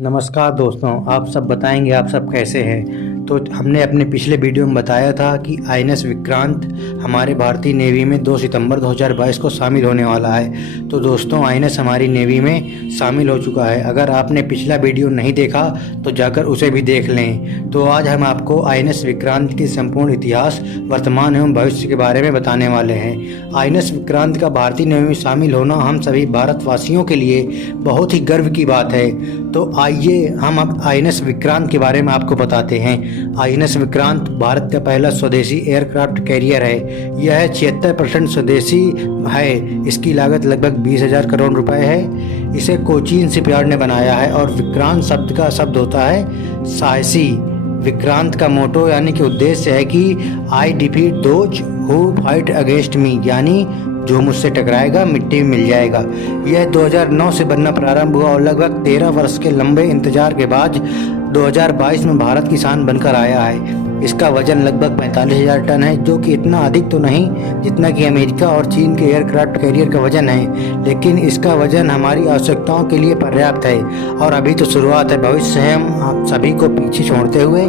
नमस्कार दोस्तों, आप सब बताएंगे आप सब कैसे हैं। तो हमने अपने पिछले वीडियो में बताया था कि आईएनएस विक्रांत हमारे भारतीय नेवी में 2 सितंबर 2022 को शामिल होने वाला है। तो दोस्तों, आईएनएस हमारी नेवी में शामिल हो चुका है। अगर आपने पिछला वीडियो नहीं देखा तो जाकर उसे भी देख लें। तो आज हम आपको आईएनएस विक्रांत की संपूर्ण इतिहास, वर्तमान एवं भविष्य के बारे में बताने वाले हैं। आईएनएस विक्रांत का भारतीय नेवी में शामिल होना हम सभी भारतवासियों के लिए बहुत ही गर्व की बात है। तो आइए हम अब आईएनएस विक्रांत के बारे में आपको बताते हैं। आईएनएस विक्रांत भारत का पहला स्वदेशी एयरक्राफ्ट कैरियर है। यह 76% स्वदेशी है। इसकी लागत लगभग 20,000 करोड़ रुपए है। इसे कोचीन शिपयार्ड ने बनाया है और विक्रांत शब्द का शब्द होता है साहसी। विक्रांत का मोटो यानी कि उद्देश्य है कि I defeat those who fight against me, यानी जो मुझसे टकराएगा मिट्टी में मिल जाएगा। यह 2009 से बनना प्रारंभ हुआ और लगभग 13 वर्ष के लंबे इंतजार के बाद 2022 में भारत की शान बनकर आया है। इसका वजन लगभग 45,000 टन है, जो कि इतना अधिक तो नहीं जितना कि अमेरिका और चीन के एयरक्राफ्ट कैरियर का वजन है, लेकिन इसका वजन हमारी आवश्यकताओं के लिए पर्याप्त है। और अभी तो शुरुआत है, भविष्य से हम आप सभी को पीछे छोड़ते हुए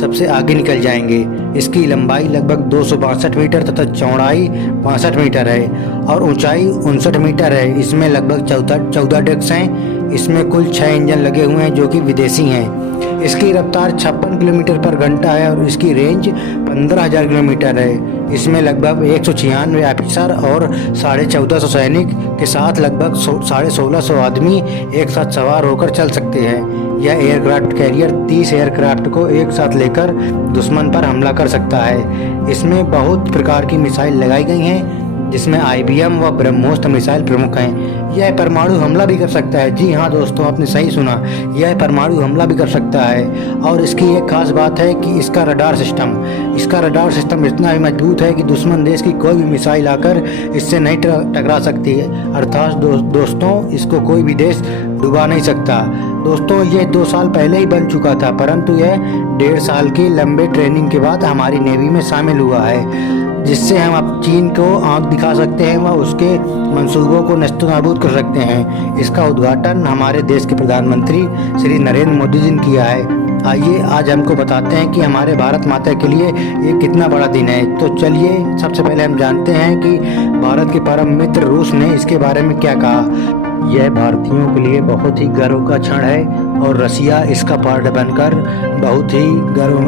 सबसे आगे निकल जाएंगे। इसकी लंबाई लगभग 262 मीटर तथा चौड़ाई 65 मीटर है और ऊंचाई 59 मीटर है। इसमें लगभग 14 डेक्स हैं। इसमें कुल 6 इंजन लगे हुए हैं जो कि विदेशी हैं। इसकी रफ्तार 56 किलोमीटर पर घंटा है और इसकी रेंज 15,000 किलोमीटर है। इसमें लगभग 196 ऑफिसर और 1450 सैनिक के साथ लगभग 1650 आदमी एक साथ सवार होकर चल सकते हैं। यह एयरक्राफ्ट कैरियर 30 एयरक्राफ्ट को एक साथ लेकर दुश्मन पर हमला कर सकता है। इसमें बहुत प्रकार की मिसाइल लगाई गई हैं, जिसमें IBM व ब्रह्मोस मिसाइल प्रमुख हैं। यह परमाणु हमला भी कर सकता है। जी हाँ दोस्तों, आपने सही सुना, यह परमाणु हमला भी कर सकता है। और इसकी एक खास बात है कि इसका रडार सिस्टम इतना ही मजबूत है कि दुश्मन देश की कोई भी मिसाइल आकर इससे नहीं टकरा सकती है। अर्थात दोस्तों, इसको कोई भी देश डुबा नहीं सकता। दोस्तों, ये 2 साल पहले ही बन चुका था, परंतु यह 1.5 साल की लंबे ट्रेनिंग के बाद हमारी नेवी में शामिल हुआ है, जिससे हम अब चीन को आंख दिखा सकते हैं व उसके मंसूबों को नस्तनाबूद कर सकते हैं। इसका उद्घाटन हमारे देश के प्रधानमंत्री श्री नरेंद्र मोदी जी ने किया है। आइए आज हमको बताते हैं कि हमारे भारत माता के लिए ये कितना बड़ा दिन है। तो चलिए सबसे पहले हम जानते हैं कि भारत के परम मित्र रूस ने इसके बारे में क्या कहा। यह भारतीयों के लिए बहुत ही गर्व का क्षण है और रसिया इसका पार्ट बनकर बहुत ही गर्व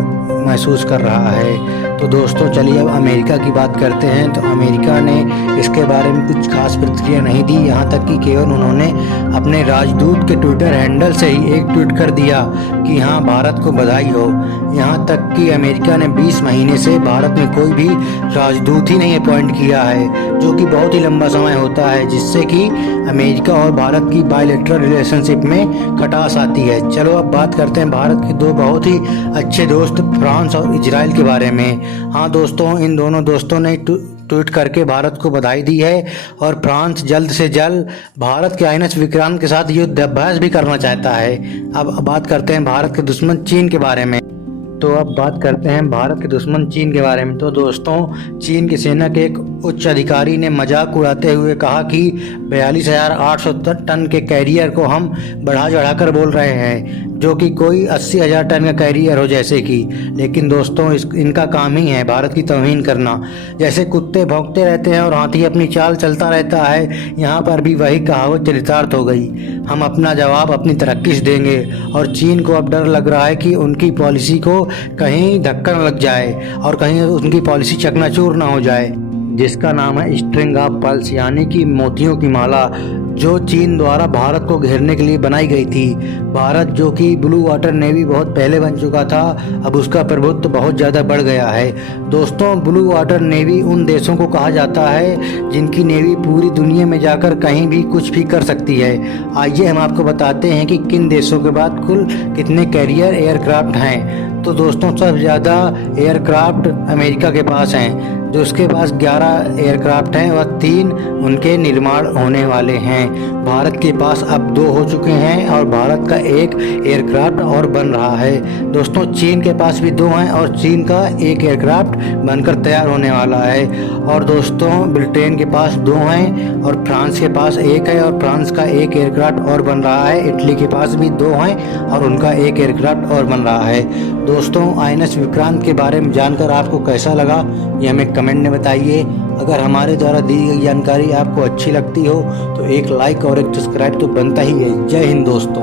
महसूस कर रहा है। तो दोस्तों चलिए अब अमेरिका की बात करते हैं। तो अमेरिका ने इसके बारे में कुछ खास प्रतिक्रिया नहीं दी, यहाँ तक कि केवल उन्होंने अपने राजदूत के ट्विटर हैंडल से ही एक ट्वीट कर दिया कि हाँ, भारत को बधाई हो। यहाँ तक कि अमेरिका ने 20 महीने से भारत में कोई भी राजदूत ही नहीं अपॉइंट किया है, जो कि बहुत ही लंबा समय होता है, जिससे कि अमेरिका और भारत की बायलैटरल रिलेशनशिप में खटास आती है। चलो अब बात करते हैं भारत के 2 बहुत ही अच्छे दोस्त फ्रांस और इजराइल के बारे में। हाँ दोस्तों, इन दोनों दोस्तों ने ट्वीट करके भारत को बधाई दी है और फ्रांस जल्द से जल्द भारत के आईएनएस विक्रांत के साथ युद्ध अभ्यास भी करना चाहता है। अब बात करते हैं भारत के दुश्मन चीन के बारे में। तो अब बात करते हैं भारत के दुश्मन चीन के बारे में। तो दोस्तों, चीन की सेना के एक उच्च अधिकारी ने मजाक उड़ाते हुए कहा कि 42,800 टन के कैरियर को हम बढ़ा चढ़ाकर बोल रहे हैं, जो कि कोई 80,000 टन का कैरियर हो जैसे कि। लेकिन दोस्तों, इनका काम ही है भारत की तौहीन करना। जैसे कुत्ते भौंकते रहते हैं और हाथी अपनी चाल चलता रहता है, यहाँ पर भी वही कहावत चरितार्थ हो गई। हम अपना जवाब अपनी तरक्की से देंगे और चीन को अब डर लग रहा है कि उनकी पॉलिसी को कहीं धक्का न लग जाए और कहीं उनकी पॉलिसी चकनाचूर ना हो जाए, जिसका नाम है स्ट्रिंग ऑफ पर्ल्स, यानी कि मोतियों की माला, जो चीन द्वारा भारत को घेरने के लिए बनाई गई थी। भारत, जो कि ब्लू वाटर नेवी बहुत पहले बन चुका था, अब उसका प्रभुत्व बहुत ज़्यादा बढ़ गया है। दोस्तों, ब्लू वाटर नेवी उन देशों को कहा जाता है जिनकी नेवी पूरी दुनिया में जाकर कहीं भी कुछ भी कर सकती है। आइए हम आपको बताते हैं कि किन देशों के बाद कुल कितने कैरियर एयरक्राफ्ट हैं। तो दोस्तों सबसे ज़्यादा एयरक्राफ्ट अमेरिका के पास हैं, जो उसके पास 11 एयरक्राफ्ट हैं और 3 उनके निर्माण होने वाले हैं। भारत के पास अब 2 हो चुके हैं और भारत का 1 एयरक्राफ्ट और बन रहा है। दोस्तों चीन के पास भी 2 हैं और चीन का 1 एयरक्राफ्ट बनकर तैयार होने वाला है। और दोस्तों ब्रिटेन के पास 2 हैं और फ्रांस के पास 1 है और फ्रांस का 1 एयरक्राफ्ट और बन रहा है। इटली के पास भी 2 हैं और उनका 1 एयरक्राफ्ट और बन रहा है। दोस्तों आईएनएस विक्रांत के बारे में जानकर आपको कैसा लगा ये हमें कमेंट में बताइए। अगर हमारे द्वारा दी गई जानकारी आपको अच्छी लगती हो तो एक लाइक और एक सब्सक्राइब तो बनता ही है। जय हिंद दोस्तों।